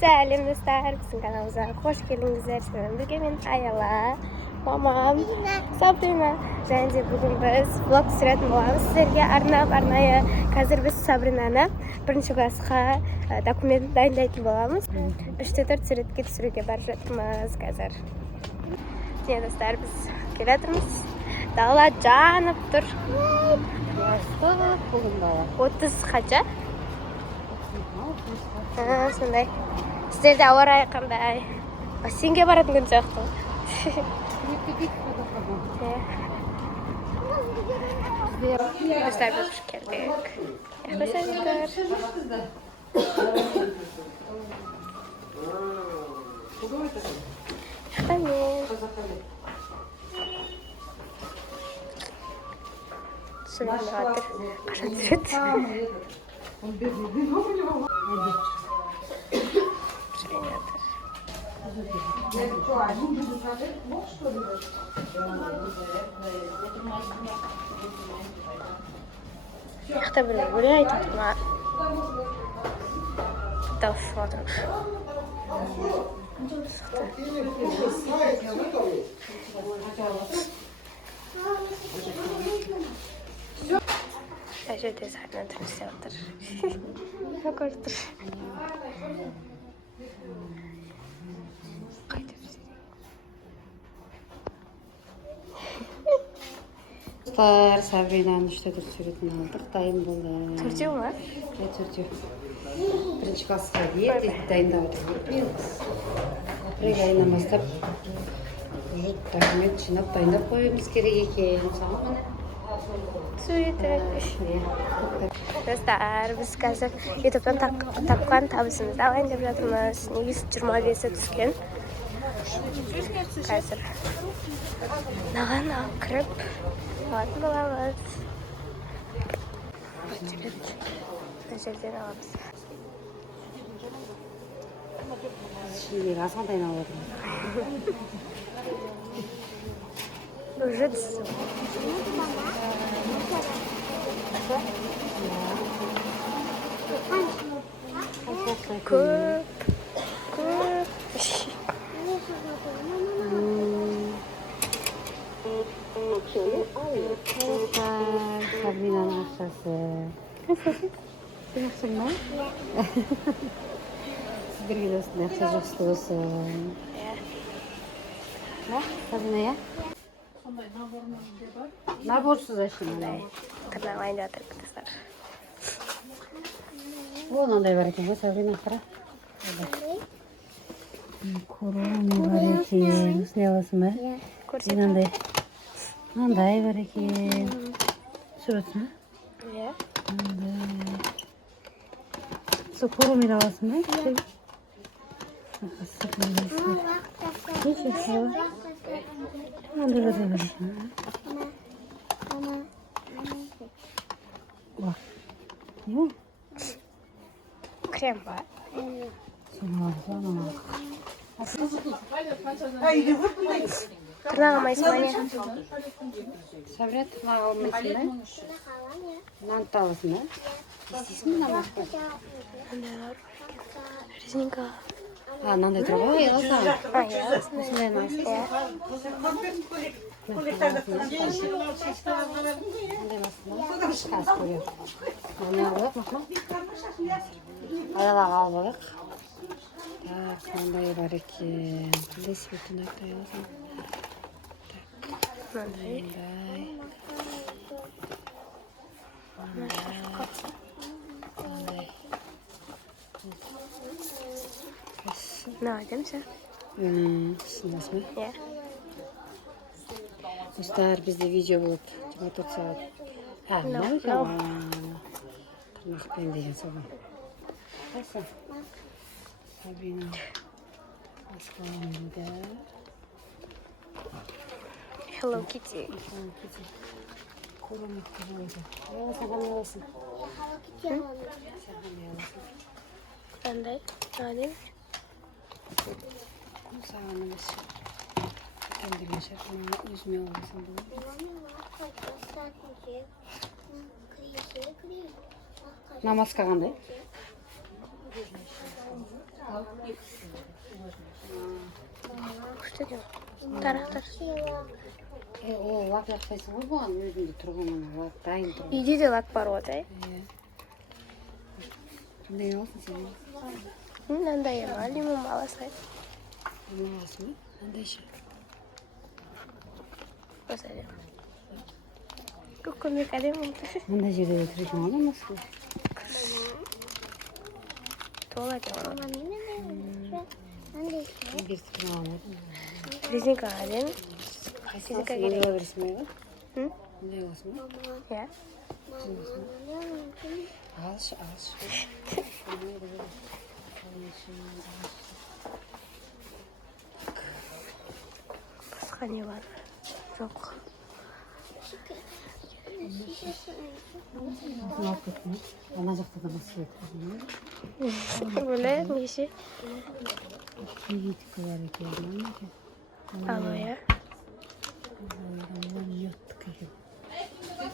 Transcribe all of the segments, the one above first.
Сәлем достар, біздің каналымызға қош келдіңіздер. Сіздермен бірге мен Аяла, мамам, Сабрина. Және де бүгін біз влог түсіретін боламыз сіздерге арнайы. Қазір біз Сабринаны бірінші классқа документін дайындайтын боламыз. 3-4 суретке түсіруге барып жатырмыз қазір. Және достар, біз келе жатырмыз. Дала жанып тұр. 30 қанша? Сондай. Сіздерде ауа райы қандай? Бассейнге баратын күн сияқты. Достар, біз келдік. Ұйықтасаңыздар. Сүрінді ғатыр. Қашан түсіреді? Yaxta bir өлең айтып тұрма. Дауыс отырып. Жерде сағынан тұрмысы отыр. Көріп тұр. Dostlar, Sabrinaның 3-4 суретін алдық, дайын болды. Төртеу ма? Төртеу. Бірінші классқа дейін дайындап отырмыз. Апрель айынан бастап документ жинап дайындап қоюымыз керек екен. Суреті. Достар, біз қазір ютубтан тапқан табысымызды алайын деп жатырмыз. Негізі 25-і түскен. Қазір наған алып кіріп алатын боламыз. Бұл жерден аламыз. Şimdi asal dayına alırım. Уже түсіп. Көп. Sabrinaның ақшасы. Жақсы ма? Сіздерге де осындай ақша жақсы болсын. Сабрина, я? Наборсыз ашын. Тырнағылайын деп жатыр, достар. Ондай бар екен ғой, Сабрина, қара. Короны бар екен. Осындай аласың ба? Көрсетім. Андай бар екен. Сүрөтсің ба? Иә. Сол коромер аласың ба? Неше қала? Андай бар екен. Не? Крем бар. Тырнақ алмайсың ба не? Сабрина, тырнақ алмайсың ба? Нанты аласың ба? Естейсің ба намақты? Резинка. Нандай тұр ғой, аласың? Иә. Осындай аласың? Қас көрем. Оны алып, мақма? Аялаға алып алық. Так, мынандай бар екен. Қандай светін айттай аласың? Мынандай. Мына демсі? Шындасың ба? Иә. Достар, бізде видео болып 24 сағат. Тырнақпен деген соған. Қайсы? Сабрина аспанында. Hello Kitty. Коромекті болады. Саған аласың? Қандай? Қандай? Саған емес. Тәндірген шарқына өзіме аласың болады. Намазға қандай? Күшті екен. Тарақтар. О, лак жақпайсың ғой бұған өзінде тұрған лак дайын тұрған. Үйде де лак бар ғой. Қандай аласың сен? Мынандай ма, лимон аласай. Мына аласың ба? Қандай ше? Осылай. Көкөмек әдем болды. Мындай жерде отыратын аламыз ғой. Тола екен. Берістік аламын. Резинка әдем. Қайсысын мындай аласың ба? Мындай аласың ба? Иә. Алшы. Басқа не бар? Жоқ. Ана жақта да басқа еді. Білем, неше? Киевитікі бар екен. Ало, иә. Йоттық екен.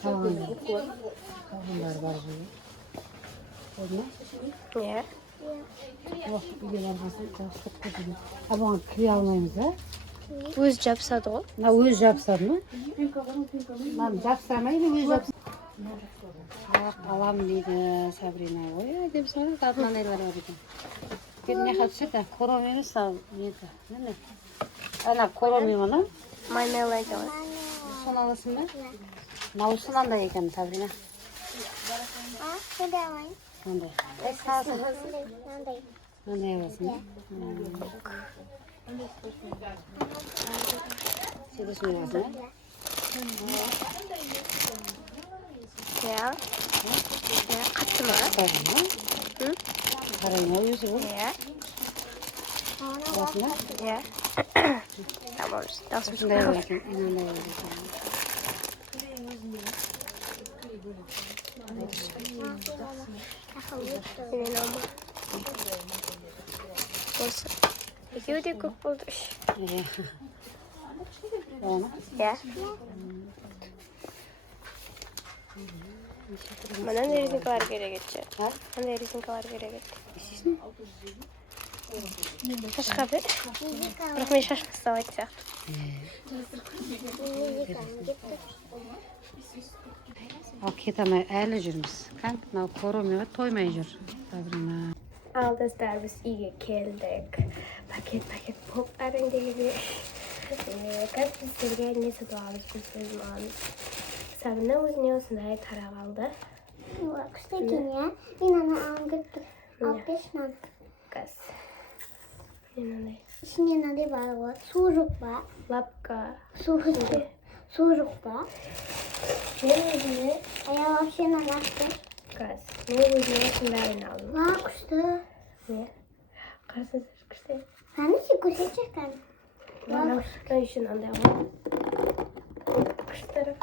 Қалғандар бар ғой. Олма? Иә. Үйге барғасын жабыстырып қойдым. Бұған кіре алмаймыз, да? Өз жабысады ғой. Мына өз жабысады ма? Мынаны жабыстырмайды, өз жабысады. Алам дейді Сабрина. Ой, деп сұрады, мынандайлар бар екен. Мына жаққа түсір, кором емес, ал неді. Ана кором ема, Майнелла екен. соны аласың ба? Мынау мынандай екен, Сабрина. Мынандай. Қайсысын аласың? Мынандай аласың ба? Сен де соны аласың ба? Иә. Иә, қатты ма? Қарайын, ой өзі бұл. Иә. Аласың ба? Иә. Tamam, дауысым Осындай шығар. аласың, мынандай аласың. Мен алма. Осы. Екеуі де көп болды. Оны? Иә. Мынандай резинкалар керек еді. Мынандай резинкалар керек еді. Шашқа бер. Бірақ мен шашқа ұсталайды сияқты. Ал кете алмай әлі жүрміз. Мынау коромеға тоймай жүр. Сабрина. Ал достар, біз үйге келдік. Пакет болып әріндегі. Қазір біз сізге не сатып аламыз, біз өзім аламыз. Сабрина өзіне осындай тарақ алды. Күшті екен, иә? Мен ана алым кетті. Алып берші маған. Қыз. Мен андай. Ішінде мынандай бар ғой. Су жоқ па? Лапка. Су жоқ па? Мен өзіне Аял вообще нағақты. қыз. Мен өзіне осындайын алдым. Ва, күшті. Не? Қарсыз күшті. Қаны ше көрсетші екен. Мынау үшін андай ғой. Күшті тарап.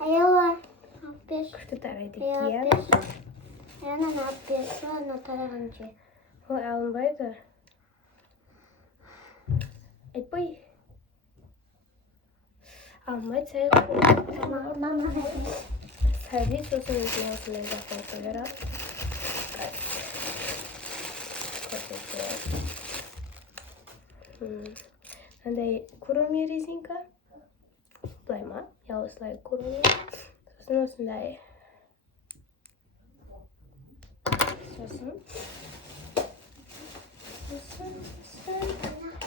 Аяла, алып берші. Күшті тарайды Аял кия. алып берші. Аяна алып берші, ана тараған же. Ол алынбайды. Айтпай. Алмайды сәйік. Мама. Сәйік сосын өзіне осындай жақын көйлер ал. Мынандай куроми резинка. Былай ма? Я осылай куроми. Сосын осындай. Сосын.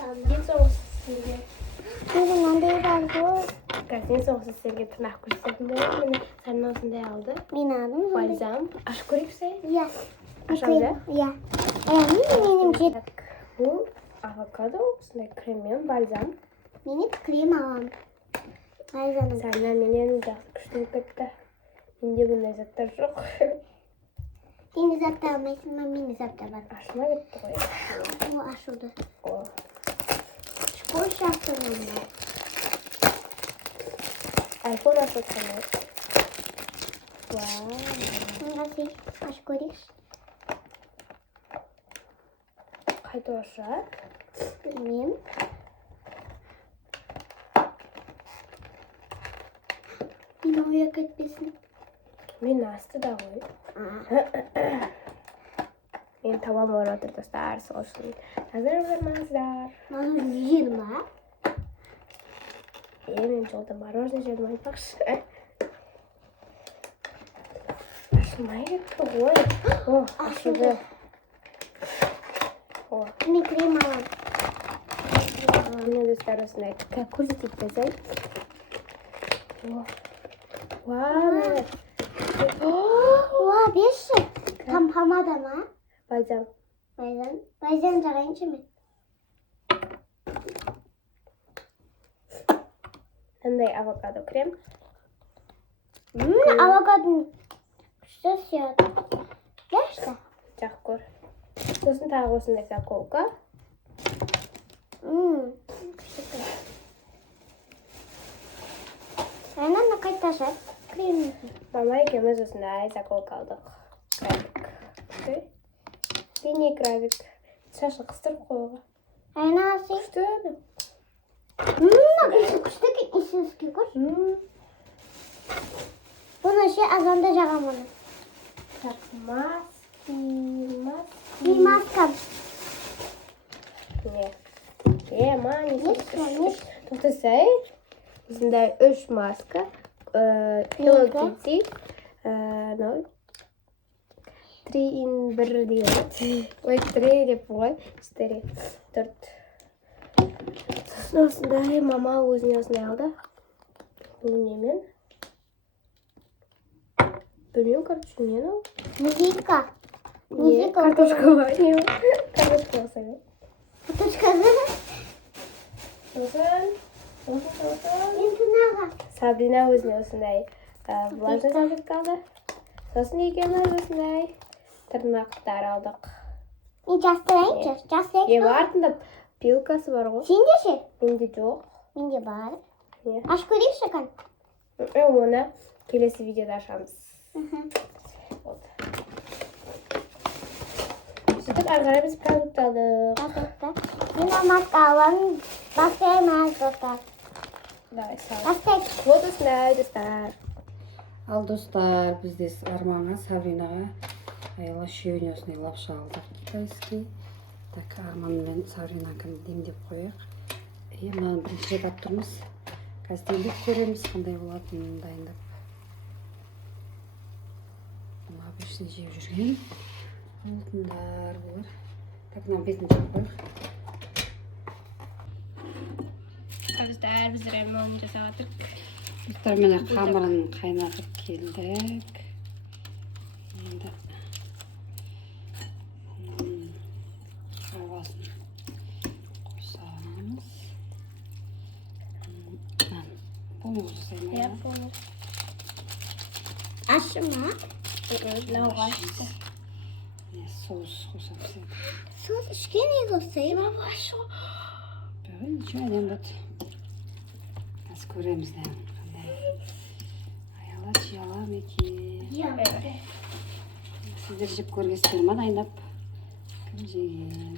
Ең соңғысы сіздерге. Менің мынандай бар ғой. Ең соңғысы сіздерге тырнақ көрсететін болады. Міне сәнін осындай алды. Мен алдым. Бальзам. Ашып көрейік сәй? Иә. Ашамыз, ә? Иә. Менің жет. Бұл авокадо, осындай креммен бальзам. Мен крем аламын. Айзаным. Сәнна менен жақсы күшті болып кетті. Менде бұндай заттар жоқ. Сен де заттар алмайсың ба? Мен де заттар бар. Ашыма кетті ғой. О, ашылды. О. Қойшы ашылды. Айфон ашып қанай. Вау. Сонда сен ашып көрейікші. Қайта ашар. Білмеймін. Мен ойға кетпесін. Men asti da qo'y. Men tavam o'rab dostlar, so'zing. Hazır bo'lmaysizlar. Mana yeyman. Men jo'da мороженое yedim aytmoqchi. Ashmaydi qo'y. Oh, ashidi. Oh, Мне крем alam. Meni do'stlar o'sini ko'rsatib qo'ysay. Wow. Oha, 5 Tam pomada mı? Bayzam. Bayzam jarayınca mı? Qanday avokado krem? Avokado. Что съест? Яшта? Жаққор. Сосын тағы осындай заколка. Aynen ne kadar taşır? Krem. Мама екеуміз осындай заколка алдық. Крабик. Синий крабик. Шашлық қыстырып қоюға. Aynen asıl. Күшті. Kuşta gitmişsiniz ki kuş. Bunu şey azanda jaramalı. Так, маски. Bir maskam. Не. Мани. Нет. Тоқтасай. Осындай 3 маска. Hello Kitty. 3 in 1 deyiladi. Ой, 3 деп қой. 4. 4. Сосын осындай мама өзіне осындай алды. Бұл немен? Білмеймін, короче, не ну? Музыка. Не, картошка бар. Картошка болса керек. Картошка. Сосын. Интунаға. Сабрина өзіне осындай влажный салфетка алды. Сосын екеуміз осындай тырнақтар алдық. Не жастырайыншы. Артында пилкасы бар ғой. Сенде ше? Менде жоқ. Менде бар. Не. Аш көрейікші кән? Оны келесі видеода ашамыз. Сөйтіп ары қарай біз продукт алдық. Мен маска аламын. Басқа емес достар. Давай, сал. Басқа. Вот осындай достар. Ал достар, бізде Арманға, Сабринаға аяла үшеуіне осындай лапша алдық китайский. Так, Арман мен Сабринакін демдеп қояйық. Мынаны бірінші рет алып тұрмыз. Қазір демдеп көреміз, қандай болатынын дайындап. Мына обычный жеп жүрген алтындар болар. Так, мына бетін жеп қояйық. Достар, біз ремонт жасап жатырмық. Достар, міне қамырын қайнатып келдік. Енді ауасын қосамыз. Бұл жасаймын. Я помню. Ашы ма? Мынауға ашты. Соус қосамыз. Соз ішке не қосайым? Ашу. Бүгін ничего әдем бұд. Қазір көреміз дәм. Аяла жияла екен. Сіздер жеп көргесіздер ма дайындап? Кім жеген?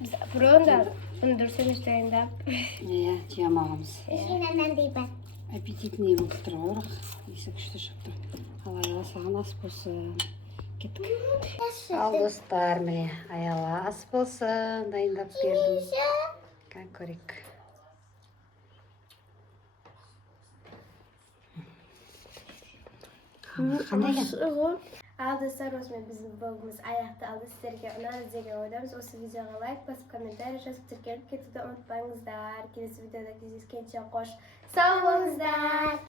Біз бұрында бұны дұрыс емес дайындап. Иә, жиямағымыз. Ішінен дейбін. Аппетитный болып тұр ғой, есі күшті шықты. Ал аяла саған ас болсын. Кеттік. Ал достар, міне аяла ас болсын. Дайындап бердім. Қан көрек. Қандай екен? Ал достар, осымен біздің блогымыз аяқты алды. Сіздерге ұнады деген ойдамыз. Осы видеоға лайк басып, комментарий жазып тіркеліп кетуді ұмытпаңыздар. Келесі видеода кездескенше қош сау болыңыздар.